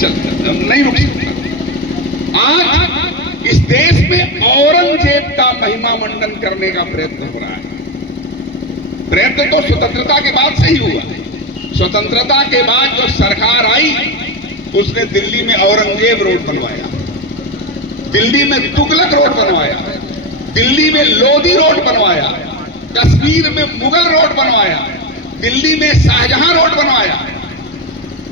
नहीं रुक सकता। आज इस देश में औरंगजेब का महिमा मंडन करने का प्रयत्न हो रहा है। प्रयत्न तो स्वतंत्रता के बाद से ही हुआ। स्वतंत्रता के बाद जो सरकार आई उसने दिल्ली में औरंगजेब रोड बनवाया, दिल्ली में तुगलक रोड बनवाया, दिल्ली में लोधी रोड बनवाया, कश्मीर में मुगल रोड बनवाया, दिल्ली में शाहजहां रोड बनवाया।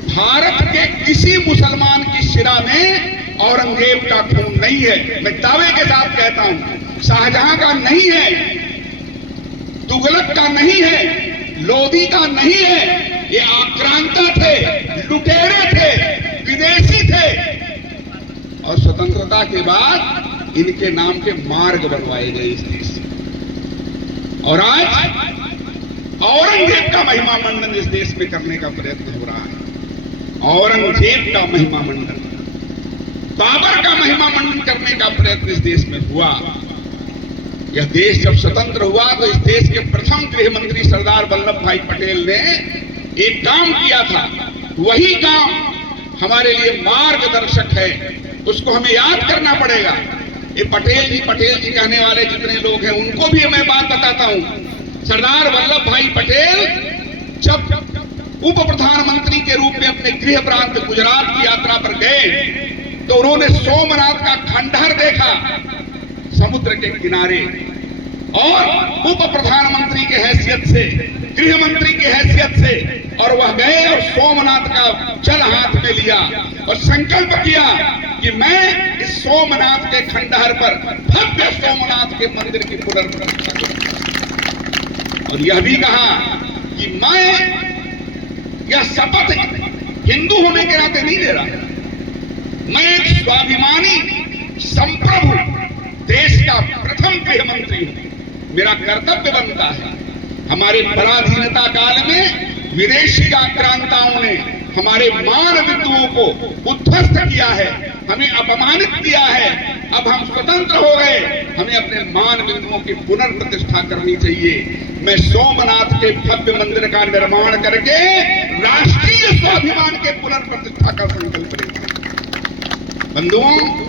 भारत के किसी मुसलमान की शिरा में औरंगजेब का खून नहीं है। मैं दावे के साथ कहता हूं, शाहजहां का नहीं है, तुगलक का नहीं है, लोधी का नहीं है। ये आक्रांता थे, लुटेरे थे, विदेशी थे। और स्वतंत्रता के बाद इनके नाम के मार्ग बनवाए गए इस देश में। और आज औरंगजेब का महिमा मंडन इस देश में करने का प्रयत्न हो रहा है। औरंगजेब का महिमा मंडन, बाबर का महिमा मंडन करने का प्रयत्न इस देश में हुआ। यह देश जब स्वतंत्र हुआ तो इस देश के प्रथम गृह मंत्री सरदार वल्लभ भाई पटेल ने एक काम किया था। वही काम हमारे लिए मार्गदर्शक है, उसको हमें याद करना पड़ेगा। ये पटेल जी कहने वाले जितने लोग हैं उनको भी मैं बात बताता हूं। सरदार वल्लभ भाई पटेल जब उप प्रधानमंत्री के रूप में अपने गृह प्रांत गुजरात की यात्रा पर गए तो उन्होंने सोमनाथ का खंडहर देखा समुद्र के किनारे, और उप प्रधानमंत्री के हैसियत से, गृह मंत्री की हैसियत से, और वह गए और सोमनाथ का जल हाथ में लिया और संकल्प किया कि मैं इस सोमनाथ के खंडहर पर भव्य सोमनाथ के मंदिर की पुनर्प्रतिष्ठा करूंगा। और यह भी कहा कि मैं यह शपथ हिंदू होने के नाते नहीं ले रहा, मैं एक स्वाभिमानी संप्रभु देश का प्रथम गृह मंत्री हूं। मेरा कर्तव्य बनता है। हमारे पराधीनता काल में विदेशी आक्रांताओं ने हमारे मान बिंदुओं को उद्ध्वस्त किया है, हमें अपमानित किया है। अब हम स्वतंत्र हो गए, हमें अपने मान बिंदुओं की पुनर्प्रतिष्ठा करनी चाहिए। मैं सोमनाथ के भव्य मंदिर का निर्माण करके राष्ट्रीय स्वाभिमान के पुनर्प्रतिष्ठा का संकल्प लेता हूं। बंधुओं,